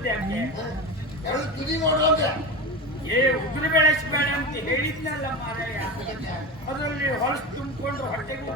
ಕೂತಿದೆ ಯಾಕೆ? ಎರಡು ತುದಿ ನೋಡು ಅಂದ್ರೆ ಉಗುರು ಬೆಳೆಸಬೇಡ ಅಂತ ಹೇಳಿದ್ನಲ್ಲ ಮಾರಾಯ. ಅದರಲ್ಲಿ ಹೊಲಸು ತುಂಬಿಕೊಂಡು ಹೊಟ್ಟೆಗೆ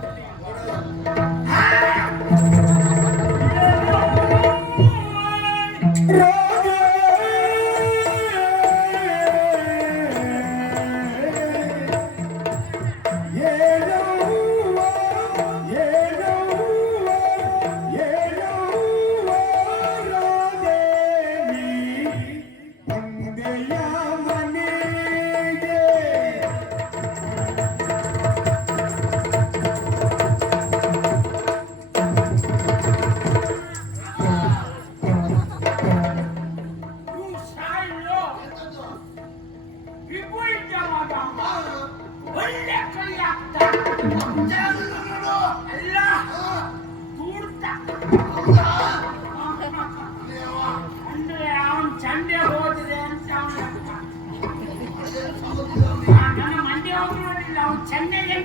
ಅಂದ್ರೆ ಅವನ್ ಚಂಡೆ ಹೋದ್ರೆ ಅಂತ ನನ್ನ ಮಂಡ್ಯ ಹೋಗಿ ನೋಡಿಲ್ಲ ಅವ್ನು ಚೆನ್ನೈಗೆ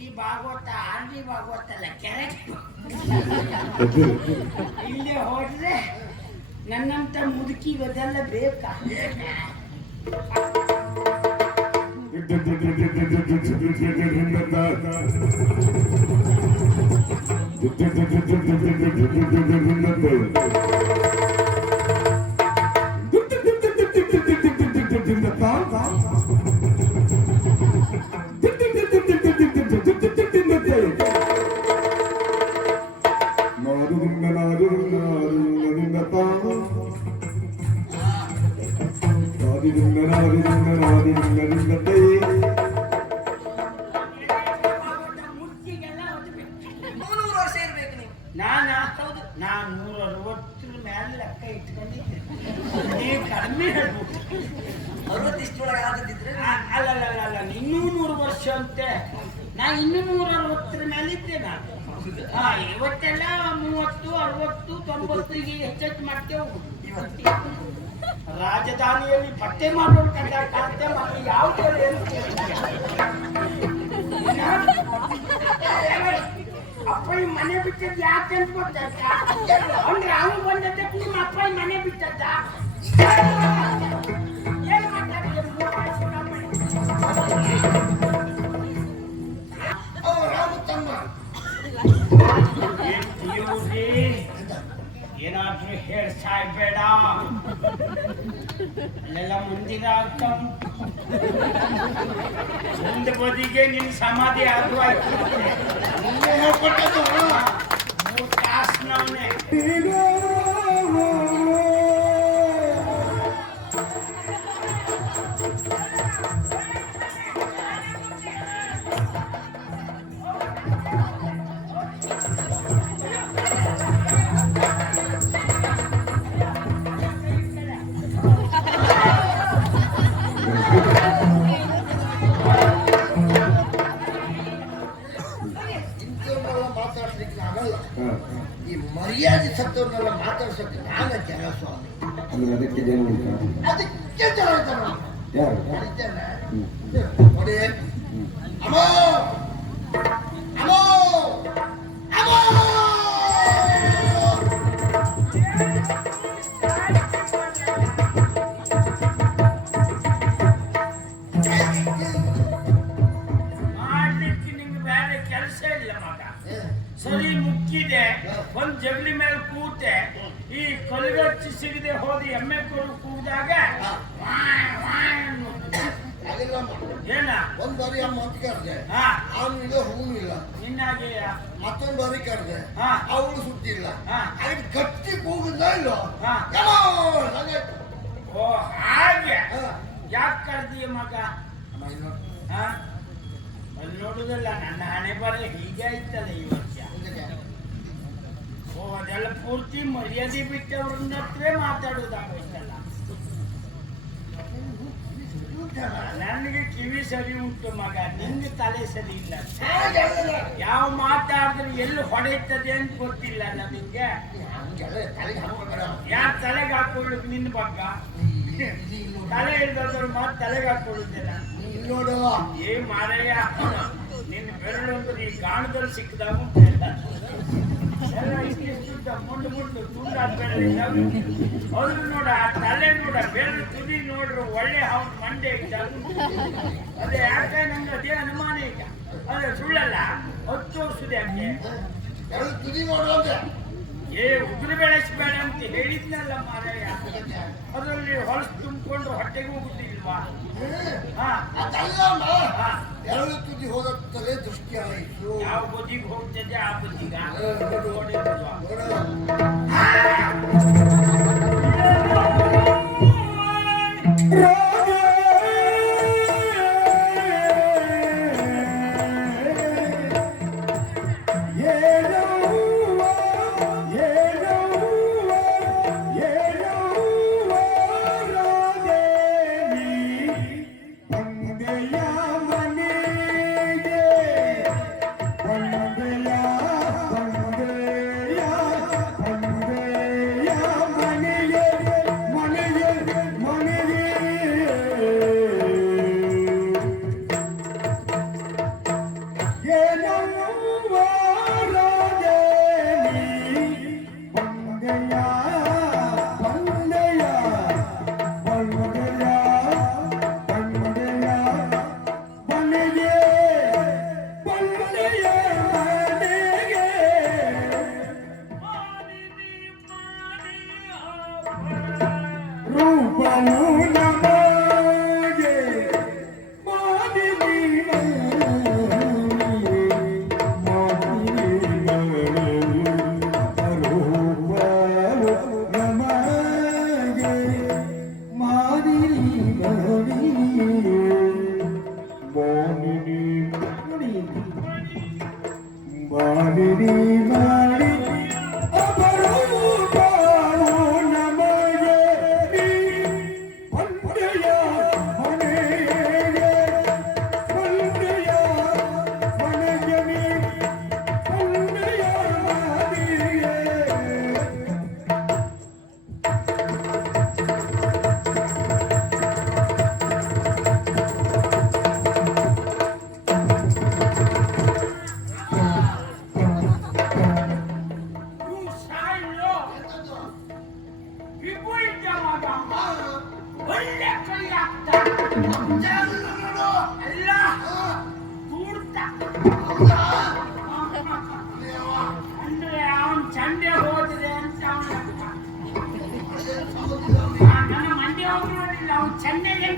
ಈ ಭಾಗವತ ಆರ್ಡಿ ಭಾಗವತಲ್ಲ ಕೆರೆ ಇಲ್ಲೇ ಹೋದ್ರೆ ನನ್ನಂತ ಮುದುಕಿ ಅದೆಲ್ಲ ಬೇಕಾ? ನಾನು 160 ಮೇಲೆ ಲೆಕ್ಕ ಇಟ್ಕೊಂಡಿದ್ದೆ. ನೀವು ಕಡಿಮೆ ಹೇಳ್ಬಿಟ್ಟು 60 ಆಗದಿದ್ರೆ ಅಲ್ಲ ಇನ್ನೂ 100 ವರ್ಷ ಅಂತೆ. ನಾ ಇನ್ನೂ 160 ಮೇಲಿದ್ದೆ. ನಾನು ಇವತ್ತೆಲ್ಲ 30, 60, 90 ಹೆಚ್ಚೆಚ್ಚು ಮಾಡ್ತೇವೆ. ರಾಜಧಾನಿಯಲ್ಲಿ ಪತ್ತೆ ಮಾಡೋರು ಕಂಡಾಡ್ತೆ ಮಾಡಿ ಯಾವ್ದು ಅಪ್ಪಯ್ಯ ಮನೆ ಬಿಟ್ಟದ್ದು ಯಾಕೆ ಅಂತ ಗೊತ್ತಾಯ್ತ? ಅಂದ್ರೆ ಅವನು ಬಂದದ್ದಕ್ಕೆ ನಿಮ್ಮ ಅಪ್ಪಯ್ಯ ಮನೆ ಬಿಟ್ಟದ್ದ? ಏನ್ ಮಾತಾಡ್ತೀವಿ? ಏನಾದ್ರೂ ಹೇಳಿ ಸಾಯ್ಬೇಡ. ಅಲ್ಲೆಲ್ಲ ಮುಂದಿನ ಮುಂದೆ ಬದಿಗೆ ನಿನ್ ಸಮಾಧಿ ಆದ್ವಾಯ್ತು. 3 ತಾಸ್ನವನೇ ಈ ಮರ್ಯಾದೆ ಸತ್ತವ್ರನ್ನೆಲ್ಲ ಮಾತಾಡ್ಸಕ್ಕೆ ನಾನು ಜನ ಸ್ವಾಮಿ. ಅಂದ್ರೆ ಅದಕ್ಕೆ ಜನ ಅದಕ್ಕೆ ಜನ ಯಾರು ನೋಡಿ ಅಮೋ ಅಮೋ ಅಮೋ ಮಾಡ್ಲಿಕ್ಕೆ ನಿಂಗೆ ಬೇರೆ ಕೆಲಸ ಇಲ್ಲ ಮಗ. ಸರಿ ಮುಕ್ಕಿದೆ, ಒಂದ್ ಜಗಲಿ ಮೇಲೆ ಕೂತೆ, ಈ ಕಲ್ಗಚ್ಚಿ ಸಿಗದೆ ಹೋದ ಎಮ್ಮೆ ಕೊಡು ಕೂಗಿದಾಗ ಏನ ಒಂದ್ ಬಾರಿ ಅಮ್ಮ ಅಂತ ಕರೆದೆ, ಹಾ ಅವನು ಇಲ್ಲ ಹೂನು ಇಲ್ಲ. ನಿನ್ನಾಗೆ ಮತ್ತೊಂದ್ ಬಾರಿ ಕರೆದೆ, ಹಾ ಅವಳು ಸುದ್ದಿ ಇಲ್ಲ. ಹಾ ಆಯ್ತು ಗಟ್ಟಿ ಕೂಗಿಲ್ಲ ಇಲ್ಲೋ. ಹಾ ಹಾಗಾಯ್ತು. ಓ ಹಾಗೆ ಹಾ. ಯಾಕೆ ಕರ್ದೀಯ ಮಗ? ಅಮ್ಮ ಇಲ್ಲ ನೋಡು. ಹಾ ಅಲ್ಲಿ ನೋಡುದಲ್ಲ ನನ್ನ ಹಣೆ ಬರ ಹೀಗೆ ಆಯ್ತಲ್ಲ ಈ ವರ್ಷ. ಓ ಅದೆಲ್ಲ ಪೂರ್ತಿ ಮರ್ಯಾದೆ ಬಿಟ್ಟವ್ರನ್ನ ಹತ್ರ ಮಾತಾಡುದಾಗೋಯ್ತಲ್ಲ. ನನಗೆ ಕಿವಿ ಸರಿ ಉಂಟು ಮಗ, ನಿನ್ಗೆ ತಲೆ ಸರಿ ಇಲ್ಲ. ಯಾವ ಮಾತಾಡಿದ್ರೆ ಎಲ್ಲಿ ಹೊಡೆಯುತ್ತದೆ ಅಂತ ಗೊತ್ತಿಲ್ಲಲ್ಲ ನಿಂಗೆ. ಯಾರು ತಲೆಗೆ ಹಾಕೊಳ್ಳು ನಿನ್ನ ಬಗ್ಗೆ? ತಲೆ ಇಲ್ದವ್ರು ಮಾತು ತಲೆಗೆ ಹಾಕೊಳ್ಳುತ್ತೇನ ನೋಡು. ಏ ಮಾರಯ್ಯ, ನಿನ್ನ ಬೆರಳೊಂದು ಈ ಗಾಣದಲ್ಲಿ ಸಿಕ್ಕದಾಗ ಎಲ್ಲ ಇಷ್ಟಿಷ್ಟು ಮುಂಡು ಮುಂಡು ತುಂಡಾದ ಬೆರಳಿಲ್ಲ. ಅವ್ರು ನೋಡ ಆ ತಲೆ ನೋಡ, ಬೆರಳು ತುದಿ ನೋಡ್ರು ಒಳ್ಳೆ ಅವ್ನ ಮಂಡೆ ಇದ್ದ. ಅದೇ ಯಾಕೆ ನಂಗೆ ಅದೇ ಅನುಮಾನ ಈಗ. ಅದೇ ಸುಳ್ಳಲ್ಲ, 10 ವರ್ಷದ ಯಾಕೆ ಎರಡು ತುದಿ ನೋಡು ಅಂದ್ರೆ ಏ ಉಗುರು ಬೆಳೆಸಬೇಡ ಅಂತ ಹೇಳಿದ್ನಲ್ಲ ಮಾರಯ್ಯ. ಅದರಲ್ಲಿ ಹೊಲಸು ತುಂಬಿಕೊಂಡು ಹೊಟ್ಟೆಗೆ ಹೋಗುತ್ತಿಲ್ವಾ? ಅದಲ್ಲಮ್ಮ, ಎರಡು ತುದಿ ಹೋದತ್ತಲೇ ದೃಷ್ಟಿ ಆಯಿತು. ಯಾವ ಬದಿಗೆ ಹೋಗ್ತದೆ ಆ ಬದಿಗ ಚಂಡೆ ಹೋದ್ರೆ ಅಂತ ನನ್ನ ಮಂಡ್ಯ ಹೋಗಿ ನೋಡಿಲ್ಲ, ಅವ್ನು ಚೆನ್ನೈಗೆ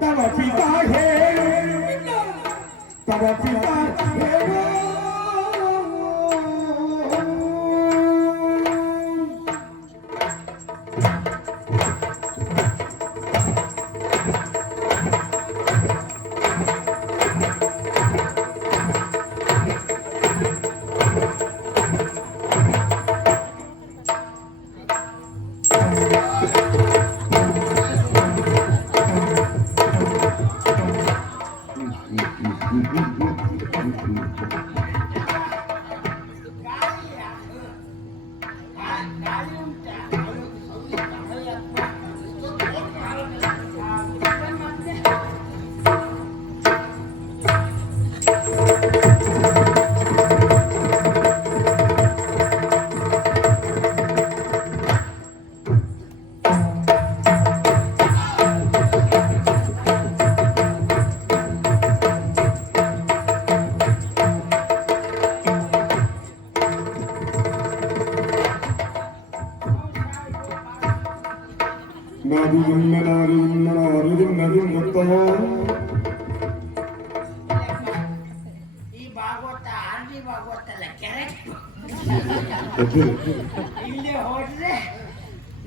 ತವ ಪಿತಾ ಹೇಳು ತವ ಪಿತಾ ಹೇಳು ಗಾಳಿ ಉಂಟಾ? ಈ ಭಾಗವತ ಆರ್ಡಿ ಭಾಗವತ ಅಲ್ಲ, ಕೆರೆಕ್ಟ್. ಇಲ್ಲೇ ಹೋದ್ರೆ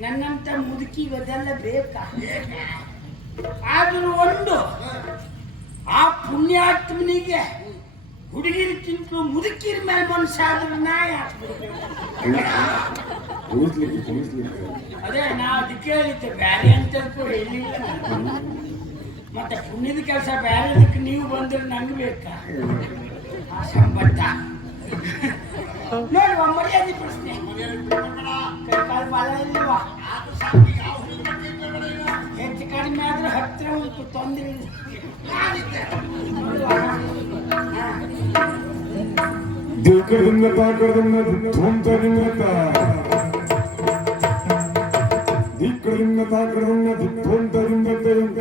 ನನ್ನಂತ ಮುದುಕಿ ಅದೆಲ್ಲ ಬೇಕಾ? ಆದ್ರೂ ಒಂದು ಆ ಪುಣ್ಯಾತ್ಮನಿಗೆ ಹುಡುಗಿರ್ಕಿಂತ ಮುದುಕಿರ ಮೇಲೆ ಮನಸ್ಸಾದ್ರೆ ನಾ ಯಾಕೆ ಬಿಡ್ಬೇಕು? ಅದೇ ನಾ ಅದಕ್ಕೆ ಹೇಳಿದ್ದೆ, ಬ್ಯಾರೆ ಅಂತ ಎಲ್ಲಿಲ್ಲ. ಮತ್ತೆ ಪುಣ್ಯದ ಕೆಲಸ ಬ್ಯಾರೆದಕ್ಕೆ ನೀವು ಬಂದ್ರೆ ನಂಗೆ ಬೇಕಾ? ಆ ಸಂಬಂಧ ನೋಡುವ ಮರ್ಯಾದೆ ಪ್ರಶ್ನೆ. ಕೈಕಾಲು ಬಾಲ ಇಲ್ವಾ? ಹೆಚ್ಚು ಕಡಿಮೆ ಆದ್ರೆ ಹತ್ತಿರ ಉಂಟು, ತೊಂದರೆ ಇಲ್ಲ. ದೇಕದಿಂದ ತಾಕದಿಂದ ಧೂಂತದಿಂದ ದಿಕ್ಕದಿಂದ ತಾಕದಿಂದ ಧೂಂತದಿಂದ ದಿಕ್ಕರಿಂದ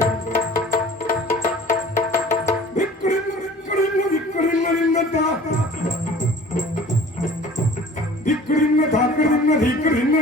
ತಾಕದಿಂದ ದಿಕ್ಕರಿಂದ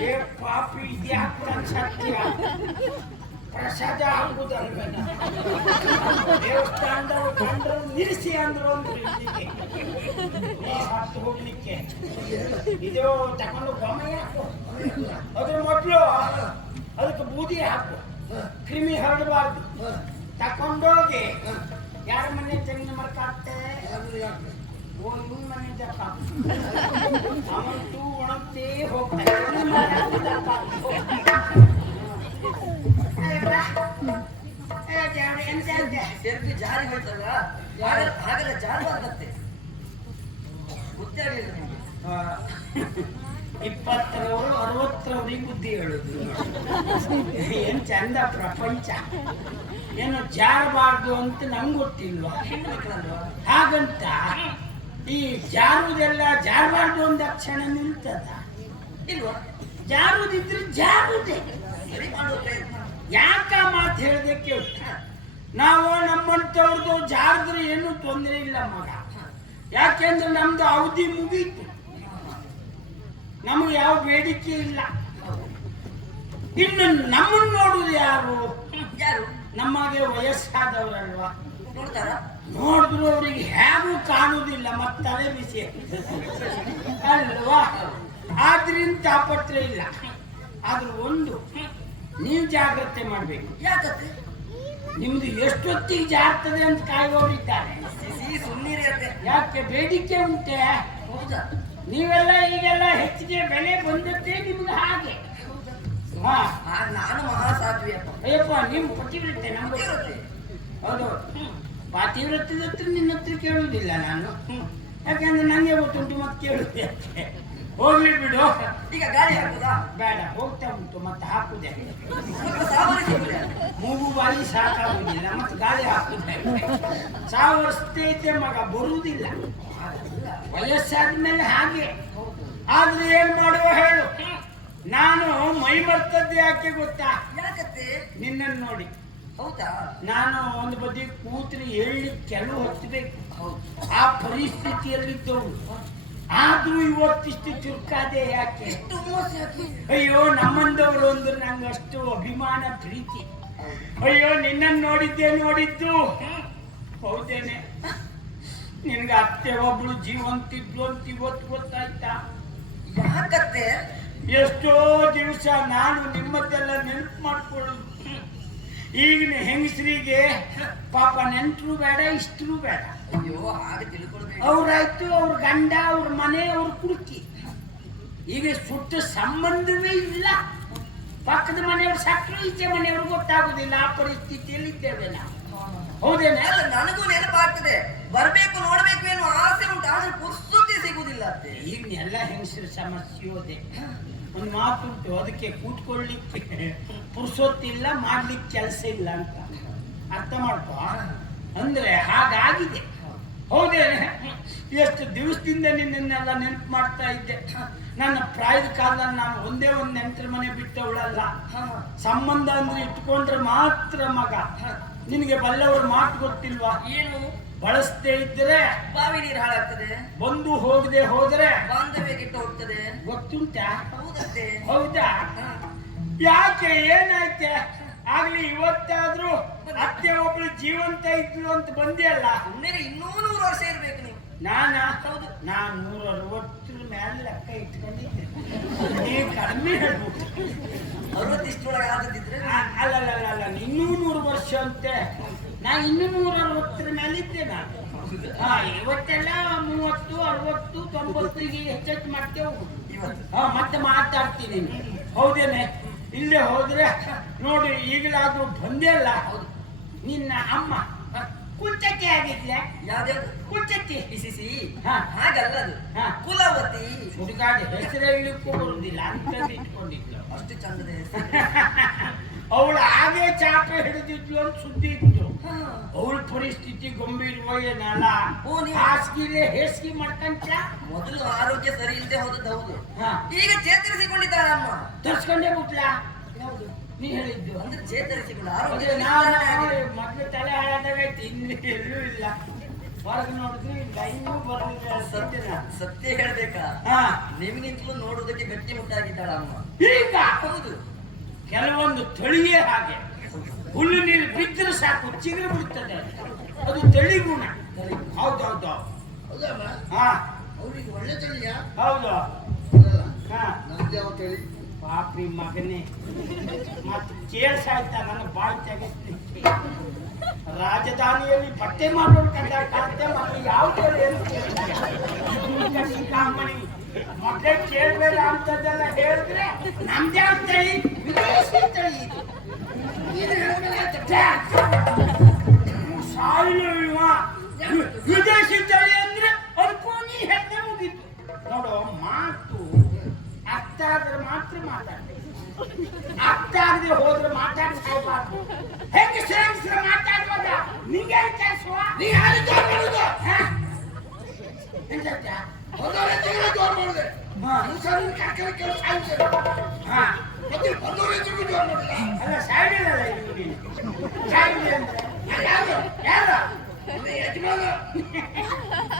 ಏ ಪಾಪಿ ಇದ್ಯಾಕ ಸತ್ಯ ಪ್ರಸಾದ ಹಾಕುದಲ್ವೇನ ದೇವಸ್ಥಾನದವ್ರು ಕಂಡ್ರು ನಿಲ್ಲಿಸಿ ಅಂದ್ರು ಹತ್ತು ಹೋಗ್ಲಿಕ್ಕೆ ಇದು ತಗೊಂಡು ಗೊಮ್ಮೆ ಹಾಕು ಅದ್ರ ಮೊದಲು ಅದಕ್ಕೆ ಬೂದಿ ಹಾಕು ಕ್ರಿಮಿ ಹರಡಬಾರ್ದು ತಕೊಂಡೋಗಿ ಯಾರ ಮನೆ ತೆಂಗಿನ ಮರಕ ಹಾಕ್ತಾರೆ ಒಂದು ಮನೆ ಜಪ ಅವಂತೂ ಒಣಗ್ತೇ ಹೋಗ್ತಾರೆ ಸೆರ್ಗಿ ಜಾರಿ ಹೋಯ್ತಲ್ಲ ಹಾಗೆಲ್ಲ ಜಾರಿ ಬರ್ತತ್ತೆ ಗೊತ್ತೇ ಆಗಲಿಲ್ಲ ನಿಮಗೆ 20ರವರು 60ರವರಿಗೆ ಬುದ್ಧಿ ಹೇಳುದು ಏನ್ ಚಂದ ಪ್ರಪಂಚ ಏನು ಜಾರಬಾರ್ದು ಅಂತ ನಂಗೆ ಗೊತ್ತಿಲ್ವಾ ಹೆಣ್ಣು ಮಕ್ಕಳಲ್ವಾ ಹಾಗಂತ ಈ ಜಾರುವುದೆಲ್ಲ ಜಾರಬಾರ್ದು ಒಂದ್ ಕ್ಷಣ ನಿಲ್ತದ ಇಲ್ವಾ ಜಾರುದಿದ್ರೆ ಜಾರುದೇ ಸರಿ ಮಾಡುವ ಪ್ರಯತ್ನ ಯಾಕ ಮಾತು ಹೇಳೋದಕ್ಕೆ ನಾವು ನಮ್ಮಂತವ್ರದ್ದು ಜಾರಿದ್ರೆ ಏನು ತೊಂದರೆ ಇಲ್ಲ ಮಗ ಯಾಕೆಂದ್ರೆ ನಮ್ದು ಅವಧಿ ಮುಗೀತು ನಮಗೆ ಯಾವ ಬೇಡಿಕೆ ಇಲ್ಲ ಇನ್ನು ನಮ್ಮನ್ನು ನೋಡುದು ಯಾರು ಯಾರು ನಮಗೆ ವಯಸ್ಸಾದವರಲ್ವಾ ನೋಡ್ತಾರ ನೋಡಿದ್ರು ಅವರಿಗೆ ಹೇಗೂ ಕಾಣುವುದಿಲ್ಲ ಮತ್ತದೇ ವಿಷಯ ಅಲ್ವಾ ಆದ್ರಿಂದ ತಾಪತ್ರ ಇಲ್ಲ ಆದ್ರೂ ಒಂದು ನೀವು ಜಾಗ್ರತೆ ಮಾಡ್ಬೇಕು ಯಾಕತ್ತೆ ನಿಮ್ದು ಎಷ್ಟೊತ್ತಿಗೆ ಜಾರ್ತದೆ ಅಂತ ಕಾಯುವವರಿದ್ದಾರೆ ಸಿಹಿ ಸುಮ್ಮನೆ ಅಂತೆ ಯಾಕೆ ಬೇಡಿಕೆ ಉಂಟೆ ಹೌದಾ ನೀವೆಲ್ಲ ಈಗೆಲ್ಲ ಹೆಚ್ಚಿಗೆ ಬೆಲೆ ಬಂದದ್ದೇ ನಿಮ್ಗೆ ಹಾಗೆ ಹಾ ನಾನು ಮಹಾ ಸಾಧ್ವಿಯಪ್ಪ ಅಯ್ಯಪ್ಪ ನಿಮ್ ಪತಿವ್ರತೆ ನಮ್ಗೆ ಹೌದು ಪಾತಿವ್ರತ್ಯದ ಹತ್ರ ನಿನ್ನ ಹತ್ರ ಕೇಳುವುದಿಲ್ಲ ನಾನು ಯಾಕಂದ್ರೆ ನಂಗೆ ಗೊತ್ತುಂಟು ಮತ್ತೆ ಕೇಳುತ್ತೆ ಯಾಕೆ ಹೋಗ್ಲಿ ಬಿಡು ಈಗ ಗಾಳಿ ಹಾಕುದಾ ಬೇಡ ಹೋಗ್ತಾ ಉಂಟು ಮತ್ತೆ ಹಾಕುದೇ ಸಾಮಾನ್ಯ ಸಿಗುದೇ ಮೂಗು ಬಾಯಿ ಸಾಕಾಗುದಿಲ್ಲ ಮತ್ತೆ ಗಾಳಿ ಹಾಕುದೇ ಸಾವರ್ಸ್ತೈತೆ ಮಗ ಬರುವುದಿಲ್ಲ ವಯಸ್ಸಾದ್ಮೇಲೆ ಹಾಗೆ ಆದ್ರೆ ಏನ್ ಮಾಡುವ ಹೇಳು ನಾನು ಮೈ ಮರ್ತದ್ದೆ ಯಾಕೆ ಗೊತ್ತಾ ಯಾಕತ್ತೆ ನಿನ್ನನ್ನು ನೋಡಿ ಹೌದಾ ನಾನು ಒಂದು ಬದಿ ಕೂತ್ರೆ ಹೇಳಲಿಕ್ಕೆ ಕೆಲವು ಹೊತ್ತಬೇಕು ಆ ಪರಿಸ್ಥಿತಿಯಲ್ಲಿದ್ದವು ಆದ್ರೂ ಇವತ್ತಿಷ್ಟು ಚುರುಕಾದೆ ಯಾಕೆ ಎಷ್ಟು ಮೋಸ ಯಾಕೆ ಅಯ್ಯೋ ನಮ್ಮಂದವರು ಅಂದ್ರೆ ನಂಗೆ ಅಷ್ಟು ಅಭಿಮಾನ ಪ್ರೀತಿ ಅಯ್ಯೋ ನಿನ್ನನ್ನು ನೋಡಿದ್ದು ಹೌದೇನೆ ನಿನ್ಗೆ ಅತ್ತೆ ಒಬ್ಳು ಜೀವಂತಿದ್ಲು ಅಂತ ಇವತ್ತು ಗೊತ್ತಾಯ್ತಾ ಯಾಕತ್ತೆ ಎಷ್ಟೋ ದಿವಸ ನಾನು ನಿಮ್ಮದ್ದೆಲ್ಲ ನೆನಪು ಮಾಡ್ಕೊಳ್ಳೋದು ಈಗಿನ ಹೆಂಗಸರಿಗೆ ಪಾಪ ನೆಂಟರು ಬೇಡ ಇಷ್ಟರು ಬೇಡ ಅಯ್ಯೋ ಹಾಗೆ ತಿಳ್ಕೊಳ್ಬೇಕು ಅವ್ರಾಯ್ತು ಅವ್ರ ಗಂಡ ಅವ್ರ ಮನೆ ಅವ್ರ ಕುಡುಕಿ ಈಗ ಸುಟ್ಟ ಸಂಬಂಧವೇ ಇಲ್ಲ ಪಕ್ಕದ ಮನೆಯವ್ರು ಸಕ್ಕರೆ ಈಚೆ ಮನೆಯವ್ರು ಗೊತ್ತಾಗುದಿಲ್ಲ ಆ ಪರಿಸ್ಥಿತಿಯಲ್ಲಿ ಇದ್ದೇವೆ ನಾವು ಹೌದೇನೆ ಅಲ್ಲ ನನಗೂ ನೆನಪಾಗ್ತದೆ ಬರ್ಬೇಕು ನೋಡ್ಬೇಕು ಏನೋ ಆಸೆ ಉಂಟು ಆದ್ರೆ ಪುರ್ಸುತಿ ಸಿಗುದಿಲ್ಲ ಅತ್ತೆ ಈಗ ಎಲ್ಲ ಹೆಂಗಸರ ಸಮಸ್ಯೆ ಹೋದೆ ಒಂದು ಮಾತುಂಟು ಅದಕ್ಕೆ ಕೂತ್ಕೊಳ್ಳಿಕ್ಕೆ ಪುರ್ಸೊತ್ತಿಲ್ಲ ಮಾಡ್ಲಿಕ್ಕೆ ಕೆಲಸ ಇಲ್ಲ ಅಂತ ಅರ್ಥ ಮಾಡ್ಕೋ ಅಂದ್ರೆ ಹಾಗಾಗಿದೆ ಹೌದೇನೆ ಎಷ್ಟು ದಿವಸದಿಂದ ನಿನ್ನೆಲ್ಲ ನೆನಪು ಮಾಡ್ತಾ ಇದ್ದೆ ನನ್ನ ಪ್ರಾಯದ ಕಾಲದಲ್ಲಿ ನಾನು ಒಂದೇ ಒಂದು ನೆಂಟರ ಮನೆ ಬಿಟ್ಟವಳಲ್ಲ ಸಂಬಂಧ ಅಂದ್ರೆ ಇಟ್ಕೊಂಡ್ರೆ ಮಾತ್ರ ಮಗ ನಿನಗೆ ಬಲ್ಲವರ ಮಾತು ಗೊತ್ತಿಲ್ವಾ ಏನು ಬಳಸದೇ ಇದ್ರೆ ಬಾವಿ ನೀರು ಹಾಳಾಗ್ತದೆ ಬಂದು ಹೋಗದೆ ಹೋದ್ರೆ ಬಾಂಧವ್ಯ ಕೆಟ್ಟು ಹೋಗ್ತದೆ ಗೊತ್ತುಂಟಾ ಹೌದತ್ತೆ ಹೌದಾ ಯಾಕೆ ಏನಾಯ್ತೆ ಆಗ್ಲಿ ಇವತ್ತಾದ್ರೂ ಅತ್ತೆ ಒಬ್ಳು ಜೀವಂತ ಇದ್ಲು ಅಂತ ಬಂದಿಯಲ್ಲ ಸುಮ್ಮನೆ ಇನ್ನೂ 100 ವರ್ಷ ಇರ್ಬೇಕು ನೀವು ನಾನಾ ಹೌದು ನಾನು 160 ಮೇಲೆ ಲೆಕ್ಕ ಇಟ್ಕೊಂಡಿದ್ದೆ ನೀ ಕಡಿಮೆ ಹೇಳ್ಬಿಟ್ಟು 60 ಇಷ್ಟೊಳಗೆ ಆಗದಿದ್ರೆ ಅಲ್ಲ ಇನ್ನೂ 100 ವರ್ಷ ಅಂತೆ ನಾ ಇನ್ನೂ 160 ಮೇಲೆ ಇದ್ದೆ ನಾನು ಇವತ್ತೆಲ್ಲ 30 60 90 ಹೆಚ್ಚೆಚ್ಚು ಮಾಡ್ತೇವೆ ಇವತ್ತು ಮತ್ತೆ ಮಾತಾಡ್ತೀನಿ ಹೌದೇನೆ ಇಲ್ಲೇ ಹೋದ್ರೆ ನೋಡಿ ಈಗಲಾದ್ರೂ ಬಂದೇ ಅಲ್ಲ ನಿನ್ನ ಅಮ್ಮ ಕುಂಚಕ್ಕೆ ಆಗಿದ್ಲೆ ಯಾವ್ದು ಕುಂಚಕ್ಕೆ ಬಿಸಿಸಿ ಹಾ. ಹಾಗಲ್ಲ ಅದು ಹಾ. ಕುಲವತಿ ಹುಡುಗಾಡಿ ಹೆಸರು ಹೇಳಲಿಕ್ಕೂ ಬರುದಿಲ್ಲ ಅಂತ ಇಟ್ಕೊಂಡಿದ್ಲು ಅಷ್ಟು ಚಂದದ ಹೆಸರು ಅವಳು ಹಾಗೆ ಚಾಪೆ ಹಿಡಿದಿದ್ಲು ಅಂತ ಸುದ್ದಿ ಇತ್ತು ಹಾ. ಅವಳ ಪರಿಸ್ಥಿತಿ ಗಂಭೀರವಾಗೇನಲ್ಲ ಓ, ನೀವು- ಹಾಸಿಗೆ ಹೇಸಿಗೆ ಮಾಡ್ಕಂತ ಮೊದಲು ಆರೋಗ್ಯ ಸರಿ ಇಲ್ಲದೆ ಹೋದದ್ದು ಹೌದು ಹಾ. ಈಗ ಚೇತರಿಸಿಕೊಂಡಿದ್ದಾಳೆ ಅಮ್ಮ ತರ್ಸ್ಕೊಂಡೇ ಬಿಟ್ಲಾ ಯಾವುದು ನೀ ಹೇಳಿದ್ದು ಅಂದ್ರೆ ಚೇತರಿಸಿಕೊಂಡು ಅದೇ ಆರೋಗ್ಯ ನಾನು ಮೊದ್ಲು ತಲೆ ಹಾಳಾದಾಗ ಇನ್ನು ಎಲ್ಲೂ ಇಲ್ಲ ಹೊರಗೆ ನೋಡಿದ್ರೆ ಲೈನು ಬರಲಿಲ್ಲ ಸತ್ಯನ. ಸತ್ಯ ಹೇಳ್ಬೇಕಾ, ಹಾ ನಿಮಗಿಂತಲೂ ನೋಡುವುದಕ್ಕೆ ಗಟ್ಟಿ ಮುಟ್ಟಾಗಿದ್ದಾಳ ಅಮ್ಮ. ಈಗ ಹೌದು, ಕೆಲವೊಂದು ತಳಿಯೇ ಹಾಗೆ, ಹುಲ್ಲು ನೀರು ಬಿದ್ದರೆ ಸಾಕು ಚಿಗುರು ಬಿಡ್ತದೆ, ಅದು ತಳಿ ಗುಣ. ಹೌದೌದು. ಹೌದಮ್ಮ, ಹಾ ಅವ್ರಿಗೆ ಒಳ್ಳೆ ತಳಿಯ ಹೌದು. ಅಲ್ಲ, ಹಾ ನಮ್ದು ಯಾವ ತಳಿ? ಪಾಪಿ ಮಗನೇ, ಮತ್ತೆ ಕೇಳ್ಸಾಯ್ತ ನನ್ನ ಬಾಯಿ ತೆಗೆಸ್ಲಿಕ್ಕೆ. ರಾಜಧಾನಿಯಲ್ಲಿ ಬಟ್ಟೆ ಮಾಡೋರು ಕಂಡಾಡ್ತಾಂತೆ, ಮತ್ತೆ ಯಾವ ತಳಿ ಏನು ಕಾಮಣಿ ಮೊದಲೇ ಕೇಳ್ಬೇಡ ಅಂತದೆಲ್ಲ ಹೇಳಿದ್ರೆ ನಮ್ದೇ ತಳಿ ವಿದೇಶಿ ತಳಿ ಇದು. ಸಾಯಿಲ್ಲ ವಿದೇಶಿ ತಳಿ ಅಂದ್ರೆ ಅದಕ್ಕೂ ನೀ ಹೆಜ್ಜೆ ಮುಗಿತು ನೋಡು. ಮಾತು ಅರ್ಥ ಆದ್ರೆ ಮಾತ್ರ ಮಾತಾಡ್ಬೇಕು, ಅರ್ಥ ಆಗದೆ ಹೋದ್ರೆ ಮಾತಾಡಿ ಸಾಯ್ಬಾರ್ದು. ಹೆಂಗೆ ಶ್ರೇಷ್ಠ ಮಾತಾಡುವಾಗ ನಿಂಗೆ ಕೆಲಸವ ನೀ ಬಂದವರೇ ತಿಂಗಳು ಜೋರ್ ಮಾಡಿದೆ, ಮುಸಲ್ಮಾನ ಕಾರ್ಖಾನೆ ಕೆಲಸ ಆಯ್ತು. ಮತ್ತೆ ಬಂದವರೆದ್ರಿಗೂ ಜೋರ್ ಮಾಡಿಲ್ಲ. ಅಲ್ಲ ಸಾಯಿಲ್ಲ ಸಾಯಿಲ್ಲ ಅಂದ್ರೆ ಯಾರು ಯಾರು ಅಂದ್ರೆ ಯಜಮಾನ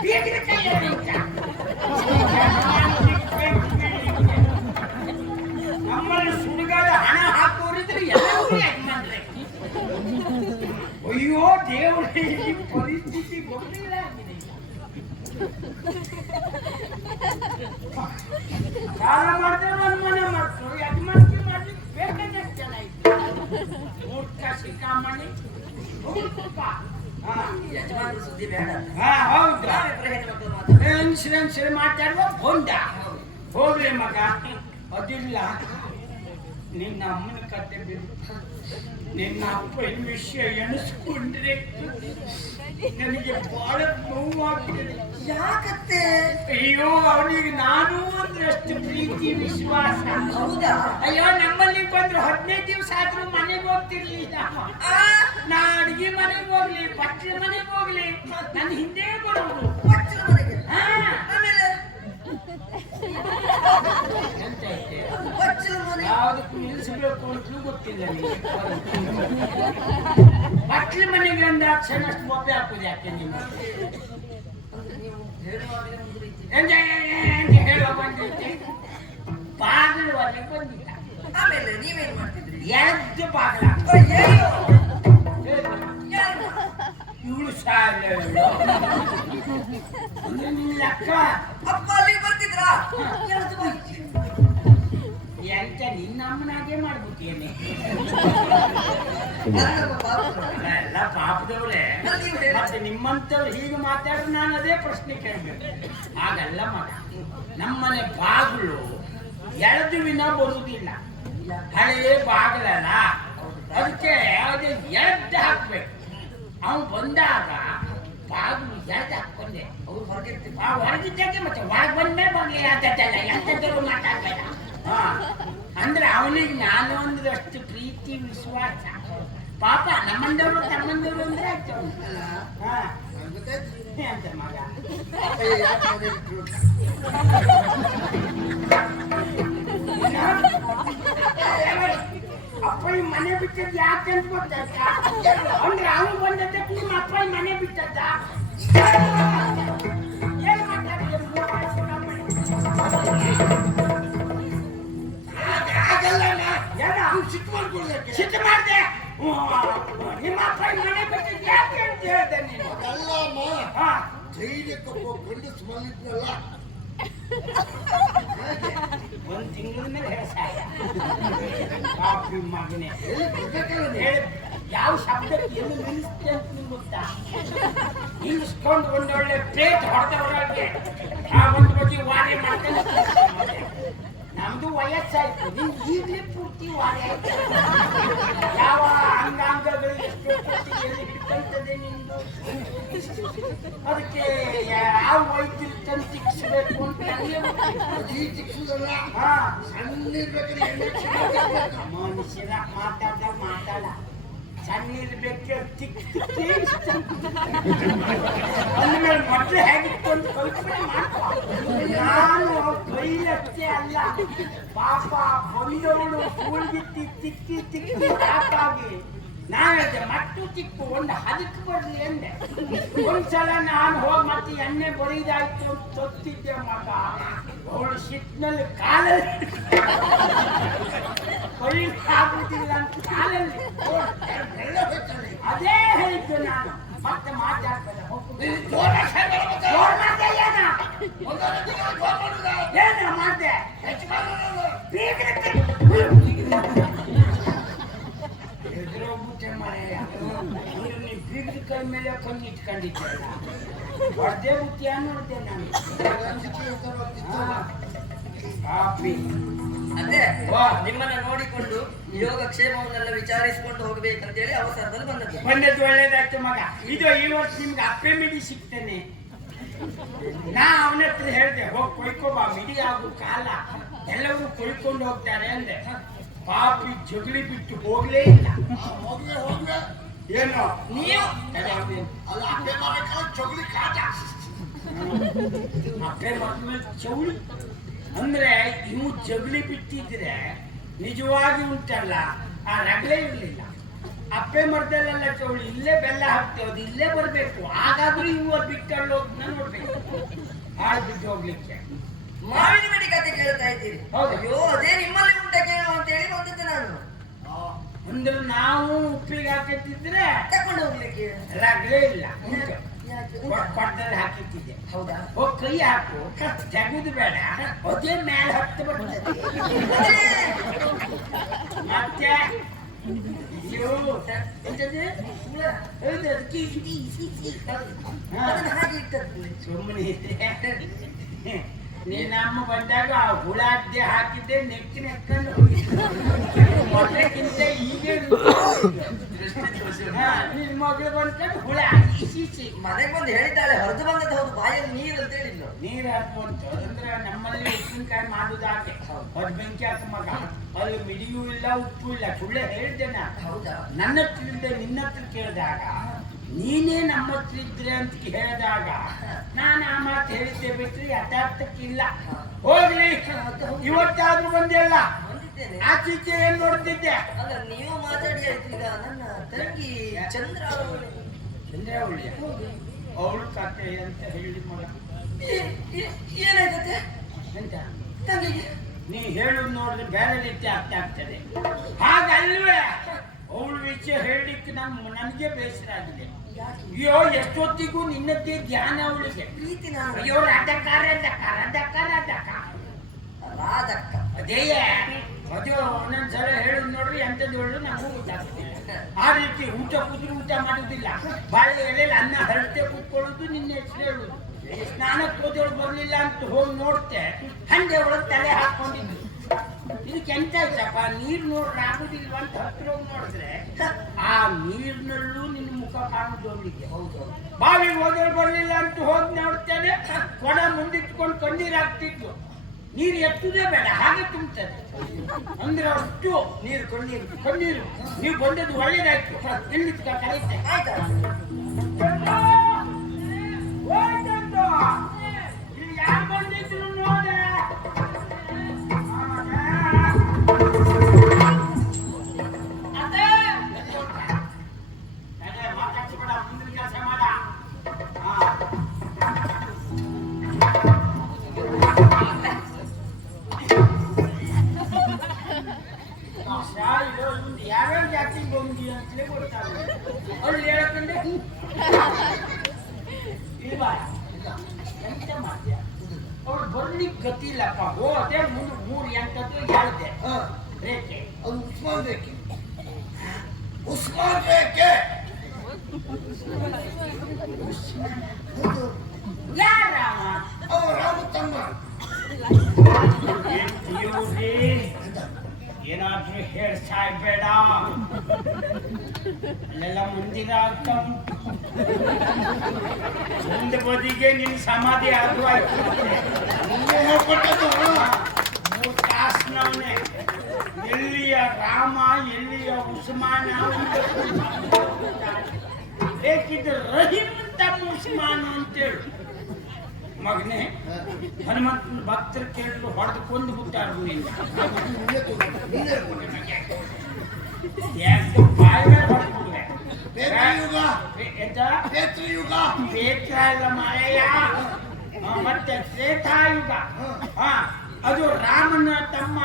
ಬೀಗಿನ ಕೈಯಲ್ಲಿ ನಮ್ಮಲ್ಲಿ ಸುಡುಗಾಡ ಹಣ ಹಾಕೋರಿದ್ರೆ ಎಲ್ಲರೂ ಯಜಮಾನ್ರೆ. ಅಯ್ಯೋ ದೇವರೇ, ಈ ಪರಿಸ್ಥಿತಿ ಗೊತ್ತಿಲ್ಲ ಆಗಿದೆ. ಸಾಲ ಮಾಡಿದ್ರೆ ಒಂದು ಮನೆ ಮಾಡ್ತು, ಯಜಮಾನ್ತಿ ಮಾಡ್ಲಿಕ್ಕೆ ಬೇಕಾದ ಜನ ಇತ್ತು. ಮೂರ್ಖ ಶಿಖಾಮಣಿ ಯಜಮಾನ್ರ ಸುದ್ದಿ ಬೇಡ. ಹೌದು. ನಾವಿಬ್ರು ಹೆಣ್ಮಕ್ಳು ಮಾತ್ರ. ಇನ್ಶೂರೆನ್ಸ್ ಮಾತಾಡುವ ಹೊಂದ ಹೋಗ್ಲಿ ಮಗ, ಅದಿಲ್ಲ. ನಿನ್ನ ಅಮ್ಮನ ಕತೆ ಬಿಡು, ನಿನ್ನ ಅಪ್ಪನ ವಿಷಯ ಎಣಿಸ್ಕೊಂಡ್ರೆ ನನಗೆ ಬಹಳ ನೋವಾಗ್ತದೆ. ಯಾಕತ್ತೆ? ಅಯ್ಯೋ, ಅವನಿಗೆ ನಾನು ಅಂದ್ರೆ ಅಷ್ಟು ಪ್ರೀತಿ ವಿಶ್ವಾಸ. ಹೌದಾ? ಅಯ್ಯೋ, ನಮ್ಮಲ್ಲಿ ಬಂದ್ರು 15 ದಿವಸ ಆದ್ರೂ ಮನೆಗೆ ಹೋಗ್ತಿರ್ಲಿಲ್ಲ. ನಾ ಅಡಿಗೆ ಮನೆಗೆ ಹೋಗ್ಲಿ, ಬಟ್ಟೆ ಮನೆಗೆ ಹೋಗ್ಲಿ, ನನ್ನ ಹಿಂದೆ ಬರೋದು. ಪಚ್ಚಲ ಮನೆಗೆ. ಹಾ, ಆಮೇಲೆ ಎಂತ ಐತೆ? ಪಚ್ಚಲ ಮನೆ. ಯಾವುದಕ್ಕೂ ನಿಲ್ಲಿಸಬೇಕು ಅಂತಲೂ ಗೊತ್ತಿಲ್ಲ ನಿಮಗೆ. ಬಟ್ಲ ಮನೆಗೆ ಅಂದಾಕ್ಷಣ ಅಷ್ಟು ಒಬ್ಬೆ ಹಾಕುದು ಯಾಕೆ ನೀವು? ಅಂದ್ರೆ ನೀವು ಹೇಳುವಾಗಲೇ ಒಂದು ರೀತಿ. ಎಂತ ಹೇಳೋ ಬಂದಿದ್ದೆ, ಬಾಗಿಲು ಹೊರಗೆ ಬಂದಿದ್ದ. ಆಮೇಲೆ ನೀವೇನ್ ಮಾಡ್ತಿದ್ರಿ? ಎದ್ದು ಬಾಗಿಲ ಅಯ್ಯಯ್ಯೋ! ಯಾರು? ಇವಳು ಸಾಲ ನಿನ್ನ ಅಕ್ಕ ಅಪ್ಪ ಅಲ್ಲಿಗೆ ಬರ್ತಿದ್ರಾ? ಎಳ್ದು ಹೋಯ್ತು. ಎಂತ ನಿನ್ನ ಅಮ್ಮನಾಗೆ ಮಾಡ್ಬಿಟ್ಟಿಯೇನೆ. ಅಲ್ಲಮ್ಮ ಪಾಪಗಳು. ಎಲ್ಲ ಪಾಪದವರೇ. ಅಲ್ಲಿ ನೀವು ಹೇಳಿ. ಮತ್ತೆ ನಿಮ್ಮಂತವ್ರು ಹೀಗೆ ಮಾತಾಡಿದ್ರೆ ನಾನು ಅದೇ ಪ್ರಶ್ನೆ ಕೇಳ್ಬೇಕು. ಹಾಗಲ್ಲ ಮಗ, ನಮ್ಮನೆ ಬಾಗಿಲು ಎಳೆದು ವಿನ ಬರುವುದಿಲ್ಲ. ಹಳೆಯ ಬಾಗಿಲಲ್ಲ, ಅದಕ್ಕೆ ಅದೇ ಎದ್ದು ಹಾಕ್ಬೇಕು. ಅವನು ಬಂದಾಗ ಬಾಗಿಲು ಎದ್ದು ಹಾಕೊಂಡೆ. ಅವ್ರು ಹೊರಗಿರ್ತಿದ್ರು. ಆ ಹೊರಗಿದ್ದಾಗೆ ಮತ್ತೆ ಒಳಗೆ ಬಂದ್ಮೇಲೆ ಬಾಗಿಲು ಯಾವ್ದಲ್ಲ, ಎಂಥದ್ದು ಮಾತಾಡ್ಬೇಡ. ಹಾ, ಅಂದ್ರೆ ಅವನಿಗೆ ನಾನು ಅಂದ್ರೆ ಅಷ್ಟು ಪ್ರೀತಿ ವಿಶ್ವಾಸ. ಪಾಪ ನಮ್ಮಂದವರು ತಮ್ಮಂದವರು ಅಂದ್ರೆ ಆಯ್ತು ಅವನು. ಅಲ್ಲ, ಹಾ, ನಂಗ್ ಗೊತ್ತಾಯ್ತು. ಅಂತ ಮಗ. ಅಯ್ಯ, ಯಾಕೆ ಮನೆ ಬಿಟ್ರು? ಅಪ್ಪ ಈ ಮನೆ ಬಿಟ್ಟದ್ದು ಯಾಕೆ ಅಂತ ಗೊತ್ತಾಯ್ತಾ? ಅಂದ್ರೆ ಅವನು ಬಂದದ್ದಕ್ಕೆ ನಿಮ್ಮ ಅಪ್ಪ ಈ ಮನೆ ಬಿಟ್ಟದ್ದ. ಏನ್ ಮಾತಾಡಿದ್ರು? ಆಗಲ್ಲಣ್ಣ, ಏನ? ನೀವು ಸಿಟ್ಟು ಮಾಡ್ಕೊಳ್ಳೋಕೆ. ಸಿಟ್ಟು ಮಾಡ್ದೆ. ನಿಮ್ಮ ಅಪ್ಪ ಈ ಮನೆ ಬಿಟ್ಟದ್ದು ಯಾಕೆ ಅಂತ ಹೇಳ್ದೆ ನೀನು? ಅದಲ್ಲಮ್ಮ, ಹಾ, ಧೈರ್ಯಕ್ಕೊಬ್ಬ ಗಂಡಸು ಮಲ್ಲಿದ್ನಲ್ಲ, ಒಂದ್ ತಿಂಗಳ ಮೇಲೆ ಹೇಳ್ಸಾಯ. ಪಾಪಿ ಮಗನೇ, ಎಲ್ಲಿ ಬರ್ಬೇಕಲ್ಲ ನೀವು? ಹೇಳಿ ಯಾವ ಶಬ್ದಕ್ಕೆ ಎಲ್ಲಿ ನಿಲ್ಲಿಸ್ತೆ ಅಂತ ನಿಮ್ಗೆ ಗೊತ್ತಾ? ನಿಲ್ಲಿಸ್ಕೊಂಡು ಒಂದೊಳ್ಳೆ ಪ್ಲೇಟ್ ಹೊಡೆದವರಾಗೆ ಆ ಒಂದು ಬದಿ ವಾರೆ ಮಾಡ್ಕೊಂಡು ನಮ್ದು ವಯಸ್ಸಾಯ್ತು, ನಿಮ್ಗೆ ಈಗಲೇ ಪೂರ್ತಿ ವಾರೆ ಆಯ್ತು. ಯಾವ ಅಂಗಾಂಗಗಳು ಎಷ್ಟು ಪೂರ್ತಿ ಎಲ್ಲಿ ಹಿಡ್ಕೊಂತದೆ ನಿಮ್ದು? ಅದಕ್ಕೆ ಯಾವ ವೈದ್ಯರು ತಂದು ತಿಕ್ಸ್ಬೇಕು ಅಂತ ನನಗೆ ಗೊತ್ತಿಲ್ಲ. ಈ ಚಿಕ್ಕದಲ್ಲ, ಹಾ, ಸಣ್ಣಿರ್ಬೇಕಾದ್ರೆ ಇಂಜೆಕ್ಷನ್ ಹಾಕ್ಬೇಕು. ಮನುಷ್ಯರ ಮಾತಾಡ ಸಣ್ಣ ಇರ್ಬೇಕು, ತಿಕ್ ಅಂದ್ಮೇಲೆ ಮೊದಲು ಹೇಗಿತ್ತು ಅಂತ ಕಲ್ಪನೆ ಮಾಡ್ಕೊ. ನಾನು ಕೈಲಷ್ಟೇ ಅಲ್ಲ, ಪಾಪ ಬಂದವಳು ಕೂಳ್ಗಿತ್ತಿ ತಿಕ್ಕಿ ಸಾಕಾಗಿ ನಾನು ಹೇಳಿದೆ ಮತ್ತು ಚಿಕ್ಕು ಒಂದು ಹದಕ್ಕೆ ಬರ್ಲಿ ಎಂದೆ. ಒಂದ್ಸಲ ನಾನು ಹೋಗಿ ಮತ್ತೆ ಎಣ್ಣೆ ಬರೀದಾಯ್ತು ಅಂತ ತೊತ್ತಿದ್ದೆ ಮಗ. ಅವಳು ಸಿಟ್ಟಿನಲ್ಲಿ ಕಾಲಲ್ಲಿ ಆಗುದಿಲ್ಲ ಅಂತ ಕಾಲಲ್ಲಿ ಎಲ್ಲ ಹೋಯ್ತಾನೆ. ಅದೇ ಹೇಳಿದ್ದು ನಾನು. ಮತ್ತೆ ಮಾತಾಡ್ತಾರೆ ನೀನು ಜೋರ ಸಾಯ್ಬೇಡ ಮತ್ತೆ. ಏನ ಒಂದೊಂದು ದಿನ ಜೋರ ಮಾಡುದ. ಏನ ಮಾಡ್ದೆ ಹೆಚ್ಚು ಮಾಡೋದು. ಎದುರೋಗ್ಬಿಟ್ಟೆ ಮಾರಾಯ. ನೀನು ಬೀಗದ ಕೈ ಮೇಲೆ ಕಣ್ಣು ಇಟ್ಕೊಂಡಿದ್ದಲ್ಲ, ಹೊಡೆದೇ ಬುತ್ತಿ ನೋಡ್ದೆ ನಾನು. ಅಂಜಿಕೆ ಇರ್ತಾರೋ ಅಂತಿತ್ತು. ಕಾಪಿ ಅದೇ ವಾ. ನಿಮ್ಮನ್ನ ನೋಡಿಕೊಂಡು ಯೋಗಕ್ಷೇಮವನ್ನೆಲ್ಲ ವಿಚಾರಿಸಿಕೊಂಡು ಹೋಗ್ಬೇಕಂತೇಳಿ ಅವಸರದಲ್ಲಿ ಬಂದದ್ದು. ಬಂದದ್ದು ಒಳ್ಳೇದಾಯ್ತು ಮಗ. ಇದು ಈ ವರ್ಷ ನಿಮ್ಗೆ ಅಪ್ಪೆ ಮಿಡಿ ಸಿಗ್ತೇನೆ. ನಾ ಅವನ ಹತ್ರ ಹೇಳ್ದೆ, ಹೋಗಿ ಕೊಯ್ಕೋಬಾ, ಮಿಡಿ ಆಗು ಕಾಲ ಎಲ್ಲವೂ ಕೊಯ್ಕೊಂಡು ಹೋಗ್ತಾರೆ ಅಂದೆ. ಪಾಪಿ ಜಗಳಿ ಬಿಟ್ಟು ಹೋಗ್ಲೇ ಇಲ್ಲ. ಹೋಗ್ವೆ. ಏನೋ ನೀವು ಅಲ್ಲ ಅಪ್ಪೆ ಮಾಡ್ಬೇಕಲ್ಲ ಚೊಗಲಿ ಕಾಟ. ಅಪ್ಪೆ ಮಕ್ಕಳ ಚೌಳಿ ಅಂದ್ರೆ ಇವು ಜಗಳಿ ಬಿಟ್ಟಿದ್ರೆ ನಿಜವಾಗಿ ಉಂಟಲ್ಲ ಆ ರಗಳೆ ಇರಲಿಲ್ಲ. ಅಪ್ಪೆ ಮರದಲ್ಲೆಲ್ಲ ಚೌಳಿ ಇಲ್ಲೇ ಬೆಲ್ಲ ಹಾಕ್ತೇವೆ, ಅದು ಇಲ್ಲೇ ಬರ್ಬೇಕು. ಹಾಗಾದ್ರೂ ಇವು ಬಿಟ್ಟಲ್ಲೋದ್ನ ನೋಡ್ಬೇಕು, ಹಾಳು ಬಿಟ್ಟು ಹೋಗ್ಲಿಕ್ಕೆ. ಮಾವಿನ ಮಿಡಿ ಕತೆ ಕೇಳ್ತಾ ಇದ್ದೀರಿ. ಹೌದು. ಅಯ್ಯೋ ಅದೇ ನಿಮ್ಮಲ್ಲಿ ಉಂಟ ಕೇಳು ಅಂತ ಹೇಳಿ ಬಂದಿದ್ದೆ ನಾನು. ಅಂದ್ರೆ ನಾವು ಉಪ್ಪಿಗೆ ಹಾಕಿದ್ರೆ ತಕೊಂಡು ಹೋಗ್ಲಿಕ್ಕೆ. ರಗಳೆ ಇಲ್ಲ, ಉಂಟು ಯಾಕೆ? ಕೊಟ್ಟದಲ್ಲಿ ಹಾಕಿಟ್ಟಿದ್ದೆ. ಹೌದಾ? ಹೋಗಿ ಕೈ ಹಾಕು, ಜಗುದು ಬೇಡ, ಅದೇ ಮೇಲೆ ಹತ್ತು ಬರ್ತದೆ. ಮತ್ತೆ ಎಂತದು? ಹುಳ? ಹೌದು, ಅದಕ್ಕೆ ಅದನ್ನ ಹಾಗೆ ಇಟ್ಟದ್ದು. ಸುಮ್ಮನೆ ಇದ್ರೆ ನೀನಮ್ಮ ಬಂದಾಗ ಆ ಹುಳ ಅಡ್ಡೆ ಹಾಕಿದ್ದೆ ನೆಕ್ಕಿ ನೆಕ್ಕೊಂಡು ಮೊದಲಕ್ಕಿಂತ ಈಗ ನಿನ್ ಮಗಳು ಬಂದ್ಕೊಂಡು ಹುಳ ಇಸಿ ಮನೆಗೆ ಬಂದು ಹೇಳಿದ್ದಾಳೆ ಹೊರದು ಬಂದದ್ದು ಹೌದು, ಬಾಯಲ್ಲಿ ನೀರು ಅಂತ ಹೇಳಿಲ್ಲ. ನೀರು ಹಾಕುವಂತ ಅಂದ್ರೆ ನಮ್ಮಲ್ಲಿ ಉಪ್ಪಿನಕಾಯಿ ಮಾಡುದಾಗೆ ಹೊರ ಬೆಂಕಿ ಹಾಕ ಮಗ. ಅಲ್ಲಿ ಮಿಡಿಯೂ ಇಲ್ಲ, ಉಪ್ಪು ಇಲ್ಲ, ಸುಳ್ಳೆ ಹೇಳ್ದೆ ನಾ. ಹೌದಾ? ನನ್ನ ಹತ್ರ ಇಲ್ಲದೆ ನಿನ್ನ ಹತ್ರ ಕೇಳಿದಾಗ ನೀನೇ ನಮ್ಮ ಹತ್ರ ಇದ್ರೆ ಅಂತ ಹೇಳಿದಾಗ ನಾನು ಆ ಮಾತು ಹೇಳಿದ್ದೆ ಬಿಟ್ರೆ ಯಥಾರ್ಥಕ್ಕಿಲ್ಲ. ಹೋಗ್ಲಿ, ಇವತ್ತಾದ್ರೂ ಬಂದಿಲ್ಲ. ಬಂದಿದ್ದೇನೆ. ಆಚೀಚೆ ಏನ್ ನೋಡ್ತಿದ್ದೆ? ಅಲ್ಲ ನೀವು ಮಾತಾಡಿ ಆಯ್ತು. ಈಗ ನನ್ನ ತಂಗಿ ಚಂದ್ರಾವಳಿ ಚಂದ್ರಾವಳಿ ಅವಳು ಕತೆ ಅಂತ ಹೇಳಿ ಮಗ. ಏನಾಯ್ತತೆ ಎಂತ ತಂಗಿಗೆ? ನೀ ಹೇಳುದು ನೋಡಿದ್ರೆ ಬೇರೆ ರೀತಿ ಅರ್ಥ ಆಗ್ತದೆ. ಹಾಗಲ್ವೇ ಅವಳು ವಿಷಯ ಹೇಳಲಿಕ್ಕೆ ನನಗೆ ಬೇಸರ ಆಗಿದೆ. ಅಯ್ಯೋ, ಎಷ್ಟೊತ್ತಿಗೂ ನಿನ್ನದ್ದೇ ಧ್ಯಾನ ಅವಳಿಗೆ. ಪ್ರೀತಿ ನಾನು ಅಯ್ಯೋ, ರಾಧಕ್ಕ ರಾಧಕ್ಕ. ಅದೇ ಅದು ಒಂದೊಂದ್ಸಲ ಹೇಳುದು ನೋಡ್ರಿ ಎಂತದ್ದು ಹೇಳುದು ನಮಗೂ ಗೊತ್ತಾಗ್ತಿಲ್ಲ. ಆ ರೀತಿ ಊಟ ಕೂತ್ರು ಊಟ ಮಾಡುದಿಲ್ಲ, ಬಾಳೆ ಎಲೆಯಲ್ಲಿ ಅನ್ನ ಹರಟೆ ಕೂತ್ಕೊಳ್ಳೋದು, ನಿನ್ನ ಹೆಸರು ಹೇಳುದು. ಸ್ನಾನಕ್ಕೆ ಹೋದವಳು ಬರ್ಲಿಲ್ಲ ಅಂತ ಹೋಗಿ ನೋಡ್ತೆ, ಹಂಗೆ ಒಳಗೆ ತಲೆ ಹಾಕೊಂಡಿದ್ದು. ಇದಕ್ಕೆ ಎಂತ ಆಯ್ತಪ್ಪ, ನೀರ್ ನೋಡ್ರೆ ಆಗುದಿಲ್ವ ಅಂತ ಹತ್ರ ಹೋಗಿ ನೋಡಿದ್ರೆ ಆ ನೀರಿನಲ್ಲೂ ನಿನ್ನ ಮುಖ ಕಾಣುದು ಅವಳಿಗೆ. ಹೌದು, ಬಾವಿಗೆ ಹೋದವಳು ಬರ್ಲಿಲ್ಲ ಅಂತ ಹೋಗಿ ನೋಡ್ತೇನೆ, ಕೊಡ ಮುಂದಿಟ್ಕೊಂಡು ಕಣ್ಣೀರ್ ಹಾಕ್ತಿದ್ಲು. ನೀರು ಎತ್ತುದೇ ಬೇಡ, ಹಾಗೆ ತುಂಬುತ್ತದೆ. ಅಂದ್ರೆ ಅಷ್ಟು ನೀರು ಕಣ್ಣೀರು. ನೀವು ಬಂದದ್ದು ಒಳ್ಳೇದಾಯ್ತು. ನಿಲ್ಲಿತ್ಕ ಕರೀತೆ. ಆಯ್ತಾ? ಇಲ್ಲಿ ಯಾರು ಬಂದಿದ್ರು ನೋಡೆ. ಮಾತಾಡ್ಸ್ಬೇಡ, ಮುಂದಿನ ಕೆಲಸ ಮಾಡ. ಯಾವ್ಯಾವ ಜಾತಿಗೆ ಬಂದಿ ಅಂತಲೇ ಗೊತ್ತಾಗ ಅವ್ರು ಹೇಳಕ್ಕಂಡೆ ಇಲ್ವಾ ಎಂತ ಮಾಡ್ಯ. ಅವ್ರು ಬರ್ಲಿಕ್ಕೆ ಗತಿ ಇಲ್ಲಪ್ಪ. ಹೋದೆ ಮೂರು ಎಂಟದ್ದು ಹೇಳ್ದೆ ರೇಖೆ. ಅದು ಉಸ್ಮಾನ್ ರೇಖೆ. ಉಸ್ಮಾನ್ ರೇಖೆ ಯಾರಾಮ ಅವ ರಾಮ ತಮ್ಮ. ಏನಾದ್ರೂ ಹೇಳಿ ಸಾಯ್ಬೇಡ. ಅಲ್ಲೆಲ್ಲ ಮುಂದಿನ ಮುಂದೆ ಬದಿಗೆ ನಿನ್ ಸಮಾಧಿ ಆದ್ವಾಯ್ತು. ನಿನ್ನೆ ಹೇಳ್ಕೊಟ್ಟದ್ದು. 3 ತಾಸ್ನವನೇ. ಎಲ್ಲಿಯ ರಾಮ, ಎಲ್ಲಿಯ ಉಸ್ಮಾನ, ಬೇಕಿದ್ರೆ ರಹೀಮ್ ತಮ್ಮ ಉಸ್ಮಾನ್ ಅಂತೇಳು. ಮಗನೇ, ಹನುಮಂತನ ಭಕ್ತರು ಕೇಳಿದ್ರು ಹೊಡೆದು ಕೊಂದು ಬಿಟ್ಟಾರು. ನೀನೇ ಹೇಳ್ಕೊಟ್ಟೆ. ಯಾಕೆ ಬಾಯಿ ಮೇಲೆ ಹೊಡೆದು ಬೇತ್ರಯುಗ ಎಂತ ಬೇತ್ರಯುಗ ಕ್ಷೇತ್ರ ಇಲ್ಲ ಮಾಯಯ್ಯ. ಮತ್ತೆ ತ್ರೇತಾಯುಗ. ಅದು ರಾಮನ ತಮ್ಮ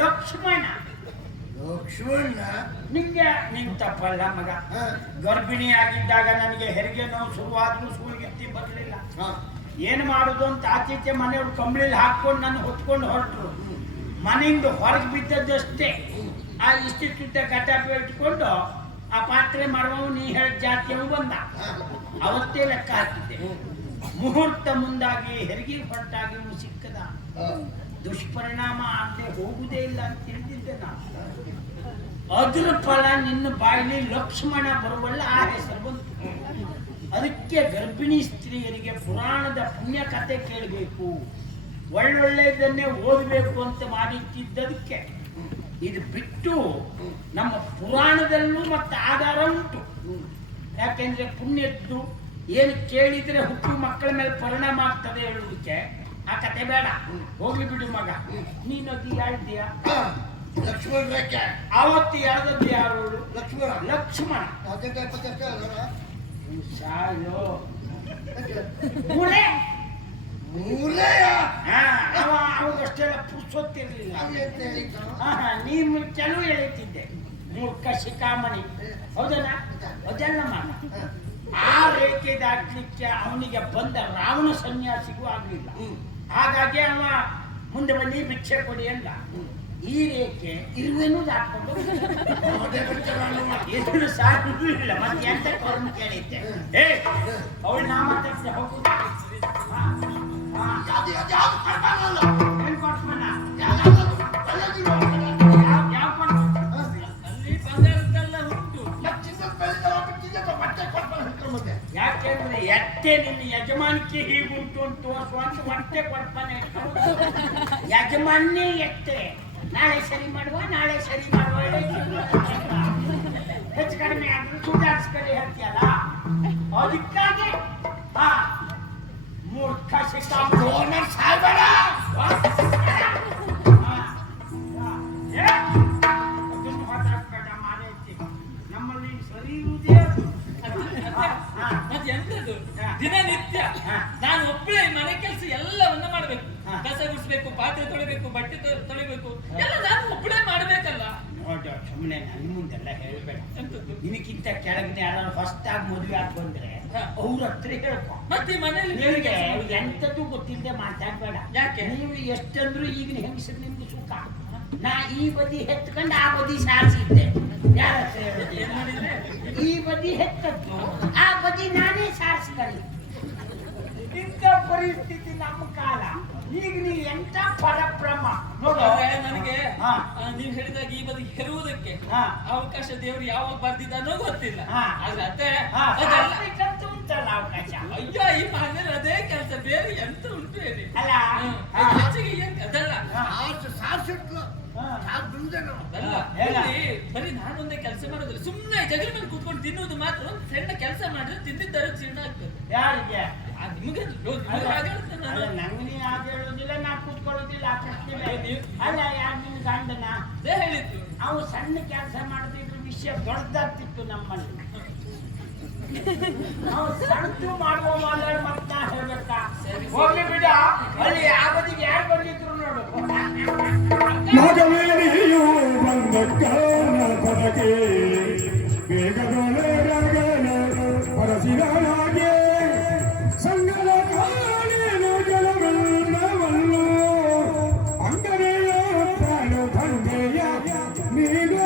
ಲಕ್ಷ್ಮಣ. ಲಕ್ಷ್ಮಣ ನಿನ್ ತಪ್ಪಲ್ಲ ಮಗ. ಗರ್ಭಿಣಿಯಾಗಿದ್ದಾಗ ನನಗೆ ಹೆರಿಗೆ ನೋವು ಶುರುವಾದ್ರೂ ಸೂಳಿಗೆತ್ತಿ ಬರಲಿಲ್ಲ. ಏನ್ ಮಾಡುದು ಅಂತ ಆಚೀಚೆ ಮನೆಯವ್ರು ಕಂಬಳಿಲಿ ಹಾಕೊಂಡು ನನ್ನ ಹೊತ್ಕೊಂಡು ಹೊರಟರು. ಮನೆಯಿಂದ ಹೊರಗೆ ಬಿದ್ದದ್ದಷ್ಟೇ. ಆ ಇಷ್ಟಿಷ್ಟ ಗಟಾಪಿ ಇಟ್ಕೊಂಡು ಆ ಪಾತ್ರೆ ಮಾಡುವವು ನೀ ಹೇಳಿದ ಜಾತಿಯವು ಬಂದ. ಅವತ್ತೇ ಲೆಕ್ಕ ಹಾಕಿದ್ದೆ. ಮುಹೂರ್ತ ಮುಂದಾಗಿ ಹೆರಿಗೆ ಹೊರಟಾಗಿ ಸಿಕ್ಕದ. ದುಷ್ಪರಿಣಾಮ ಆಗದೆ ಹೋಗುವುದೇ ಇಲ್ಲ ಅಂತ ತಿಳಿದಿದ್ದೆ ನಾನು. ಅದ್ರ ಫಲ ನಿನ್ನ ಬಾಯಲ್ಲಿ ಲಕ್ಷ್ಮಣ ಬರುವಲ್ಲ ಆ ಹೆಸರು ಬಂತು. ಅದಕ್ಕೆ ಗರ್ಭಿಣಿ ಸ್ತ್ರೀಯರಿಗೆ ಪುರಾಣದ ಪುಣ್ಯ ಕಥೆ ಕೇಳಬೇಕು, ಒಳ್ಳೊಳ್ಳೆದನ್ನೇ ಓದಬೇಕು ಅಂತ ಮಾಡಿಟ್ಟಿದ್ದದಕ್ಕೆ. ಇದು ಬಿಟ್ಟು ನಮ್ಮ ಪುರಾಣದಲ್ಲೂ ಮತ್ತೆ ಆಧಾರ ಉಂಟು. ಯಾಕೆಂದ್ರೆ ಪುಣ್ಯದ್ದು ಏನು ಕೇಳಿದ್ರೆ ಹುಟ್ಟು ಮಕ್ಕಳ ಮೇಲೆ ಪರಿಣಾಮ ಆಗ್ತದೆ ಹೇಳುವುದಕ್ಕೆ ಆ ಕತೆ ಬೇಡ. ಹೋಗ್ಲಿ ಬಿಡು ಮಗ. ನೀನು ಅದು ಹೇಳ್ತೀಯ. ಲಕ್ಷ್ಮಣ ರೇಖೆ ಆವತ್ತು ಯಾವ್ದದ್ದು ಯಾರು? ಲಕ್ಷ್ಮಣ ಲಕ್ಷ್ಮಣ. ಸಾಯೋ ಮೂಲೆ. ಮೂಲೆಯ ಅವಾಗಷ್ಟೆಲ್ಲ ಪುರ್ಸೊತ್ತಿರ್ಲಿಲ್ಲ. ನೀನು ಕೆಲವು ಎಳೀತಿದ್ದೆ ಮೂರ್ಖ ಶಿಖಾಮಣಿ. ಹೌದಲ್ಲ? ಅದೆಲ್ಲ ಮಾಡ. ಆ ರೇಖೆ ದಾಟ್ಲಿಕ್ಕೆ ಅವನಿಗೆ ಬಂದ ರಾವಣ ಸನ್ಯಾಸಿಗೂ ಆಗ್ಲಿಲ್ಲ. ಹಾಗಾಗಿ ಅವ ಮುಂದೆ ಬನ್ನಿ ಭಿಕ್ಷೆ ಕೊಡಿ ಅಂದ. ಈ ರೇಖೆ ಇರುವೆನೂ ದಾಟ್ಕೊಂಡು ಎದುರು ಸಾಕು ಇಲ್ಲ. ಮತ್ತೆ ಎಂತ ಕರ್ಮ ಕೇಳಿದ್ದೆ. ಅವಳು ನಾಮ ತೆಗೆದು ಹೋಗುದು. ಏನ್ ಕೊಟ್ಮನ? ಯಾವ ಯಾಕೆಂದ್ರೆ ಎತ್ತೆ ನಿನ್ನ ಯಜಮಾನಿಕೆ ಹೀಗುಂಟು ಅಂತ ತೋರಿಸುವಂತ ಹೊಟ್ಟೆ ಕೊಡ್ತಾನೆ. ಯಜಮಾನ್ನೇ ಎತ್ತೆ. ನಾಳೆ ಸರಿ ಮಾಡುವ ನಾಳೆ ಸರಿ ಮಾಡುವ ಹೆಚ್ಚು ಕಡಿಮೆ ಆದ್ರೂ ಸುಧಾರಿಸ್ಕೊಳ್ಳಿ ಹೇಳ್ತೀಯಲ್ಲ. ಅದಕ್ಕಾಗಿ ಮೂರ್ಖ ಶಿಕ್ಷಣ ಸಾಯ್ಬೇಡ. ನಮ್ಮಲ್ಲಿ ಸರಿ ಇರುವುದೇ ಎಂತದ್ದು ದಿನನಿತ್ಯ ನಾನು ಒಬ್ಬಳೇ ಮನೆ ಕೆಲಸ ಎಲ್ಲವನ್ನ ಮಾಡ್ಬೇಕು. ಕಸ ಗುಡಿಸ್ಬೇಕು, ಪಾತ್ರೆ ತೊಳಿಬೇಕು, ಬಟ್ಟೆ ತೊಳಿಬೇಕು, ಎಲ್ಲ ನಾನು ಒಬ್ಬಳೇ ಮಾಡ್ಬೇಕಲ್ಲ. ನೋಡ ಸುಮ್ಮನೆ ನನ್ನ ಮುಂದೆಲ್ಲ ಹೇಳ್ಬೇಡ. ನಿನಕ್ಕಿಂತ ಕೆಳಗಿನ ಯಾರು ಫಸ್ಟ್ ಆಗಿ ಮದುವೆ ಆಗಿ ಬಂದ್ರೆ ಅವ್ರ ಹತ್ರ ಹೇಳ್ಕೊ. ಮತ್ತೆ ಮನೇಲಿ ನಿಮಗೆ ಎಂತದ್ದು ಗೊತ್ತಿಲ್ಲದೆ ಮಾತಾಡ್ಬೇಡ. ಯಾಕೆ? ನೀವು ಎಷ್ಟಂದ್ರು ಈಗಿನ ಹೆಂಗಸರು ನಿಮ್ಗೆ ಸುಖ. ನಾ ಈ ಬದಿ ಹೆತ್ಕೊಂಡು ಆ ಬದಿ ಸಾರಿಸಿದ್ದೆ. ಯಾರ ಹತ್ರ ಹೇಳೋದು? ಏನ್ ಮಾಡಿದ್ರೆ ಈ ಬದಿ ಹೆತ್ತದ್ದು ಆ ಬದಿ ನಾನೇ ಸಾರಿಸ್ಕೊಳ್ಳಿ. ಇಂಥ ಪರಿಸ್ಥಿತಿ ನಮ್ಮ ಕಾಲ. ಈಗ ನೀ ಎಂತ ಪರಬ್ರಹ್ಮ ನೋಡು. ನನಗೆ ಹಾ. ನೀವ್ ಹೇಳಿದಾಗ ಈ ಬದಿ ಹೆರುವುದಕ್ಕೆ ಹಾ. ಅವಕಾಶ ದೇವರು ಯಾವಾಗ ಬರ್ದಿದ್ದಾನೋ ಗೊತ್ತಿಲ್ಲ. ಹಾ. ಆದ್ರೆ ಅದೇ ಸಾರಿಸ್ಲಿಕ್ಕಂತೂ ಉಂಟಲ್ಲ ಅವಕಾಶ. ಅಯ್ಯೋ ಈ ಮನೇಲಿ ಅದೇ ಕೆಲಸ, ಬೇರೆ ಎಂತ ಉಂಟು ಹೇಳಿ. ಅಲ್ಲ ಹೆಚ್ಚಿಗೆ ಏನ್ ಅದಲ್ಲ ಸಾಸಿಟ್ಲು ಅದಲ್ಲ. ಹೇಳ. ಇಲ್ಲಿ ಬರೀ ನಾನೊಂದೇ ಕೆಲಸ ಮಾಡೋದಿಲ್ಲ. ಸುಮ್ಮನೆ ಜಗಲಿ ಮೇಲೆ ಕೂತ್ಕೊಂಡು ತಿನ್ನುವುದು ಮಾತ್ರ. ಒಂದು ಸಣ್ಣ ಕೆಲಸ ಮಾಡಿದ್ರೆ ತಿಂದಿದ್ದರೆ ಜೀರ್ಣ ಆಗ್ತದೆ. ಯಾರಿಗೆ? ನಿಮಗೆ ಅಲ್ಲ ನಂಗೆ ನೀ ಆಗ ಹೇಳೋದಿಲ್ಲ, ನಾ ಕೂತ್ಕೊಳ್ಳೋದಿಲ್ಲ. ಆ ಪ್ರಶ್ನೆ ಬೇರೆ. ಅಲ್ಲ ಯಾರು ನಿನ್ ಗಂಡನ ಹೇಳಿದ್ದು ಅವು ಸಣ್ಣ ಕೆಲಸ ಮಾಡೋದಿದ್ರ ವಿಷಯ ದೊಡ್ಡದಾಗ್ತಿತ್ತು ನಮ್ಮಲ್ಲಿ. ನಾವು ಸಣ್ಣದು ಮಾಡುವ ಮಾತಾಡಿ ಮತ್ತೆ ನಾ ಹೇಳ್ಬೇಕಾ? ಹೋಗ್ಲಿ ಬಿಡ. ಅಲ್ಲಿ ಆ ಬದಿಗೆ ಯಾರು ಬಂದಿದ್ರು ನೋಡು. ನಾಗವೇಣಿಯು ಬಂದ ಕಾಲ ಪದಕೆ ಬೇಗದೊಳೆ ರಗನ ಪರಸಿರಾಗೆ ಸಂಗದ ಕಾಲೇನು ಜಲವೆಲ್ಲವಲ್ಲೋ ಅಂಗನೆಯ ಪ್ರಾಣು ತಂದೆಯ ನೀನು.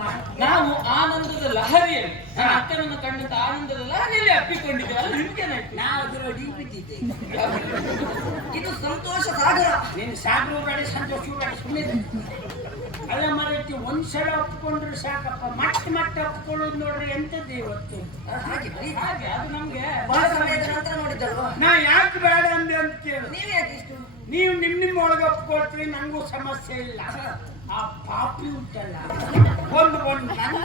ಹೇಳಪ್ಪ. ನಾವು ಆನಂದದ ಲಹರಿಯಲ್ಲಿ ನನ್ನ ಅಕ್ಕನನ್ನು ಕಂಡಂತ ಆನಂದದ ಲಹರಿಯಲ್ಲಿ ಅಪ್ಪಿಕೊಂಡಿದ್ದೇವೆ. ಅದು ನಿಮ್ಗೇನಾಯ್ತು? ನಾವು ಅದರೊಳಗೆ ಬಿದ್ದಿದ್ದೆ. ಇದು ಸಂತೋಷ ಸಾಗರ. ನೀನು ಸಾಗರ ಗಾಡಿ ಸಂತೋಷ ಗಾಡಿ ಸುಮ್ಮನೆ ಅಲ್ಲ ಮರೈತಿ ಒಂದ್ಸಲ ಒಪ್ಕೊಂಡ್ರೆ ಸಾಕಪ್ಪ. ಮತ್ತೆ ಒಪ್ಕೊಳ್ಳೋದು ನೋಡ್ರಿ ಎಂತದ್ದು ಇವತ್ತು. ಹಾಗೆ ಬರೀ ಹಾಗೆ ಅದು ನಮ್ಗೆ ಬಹಳ ಸಮಯದ ನಂತರ ನೋಡಿದ್ದಲ್ವಾ? ನಾ ಯಾಕೆ ಬೇಡ ಅಂದೆ ಅಂತ ಕೇಳು. ನೀವ್ ಯಾಕೆ ಇಷ್ಟು? ನೀವು ನಿಮ್ಮ ಒಳಗೆ ಒಪ್ಕೊಳ್ತೀವಿ, ನಂಗೂ ಸಮಸ್ಯೆ ಇಲ್ಲ. ಆ ಪಾಪಿ ಉಂಟಲ್ಲ ಒಂದು ನನ್ನ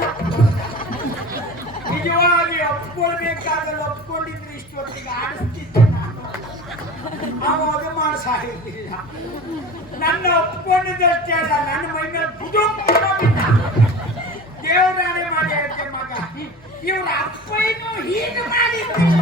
ನಿಜವಾಗಿ ಒಪ್ಕೊಳ್ಬೇಕಾಗಲ್ಲ. ಒಪ್ಕೊಂಡಿದ್ರೆ ಇಷ್ಟೊತ್ತಿಗೆ ಆಡಿಸ್ತಿದ್ದೆ ನಾನು. ನಾವು ಅದು ಮಾಡಿಸಾಗಿರ್ಲಿಲ್ಲ. ನನ್ನ ಒಪ್ಕೊಂಡಿದ್ದಷ್ಟೇ ಅಲ್ಲ, ನನ್ನ ಮೈ ಮೇಲೆ ದೇವರಾಣೆ ಮಾಡಿ ಹೇಳ್ತೆ ಮಗ, ಇವ್ರ ಅಪ್ಪ ಇನ್ನೂ ಹೀಗೆ ಮಾಡಿದ್ದಿಲ್ಲ.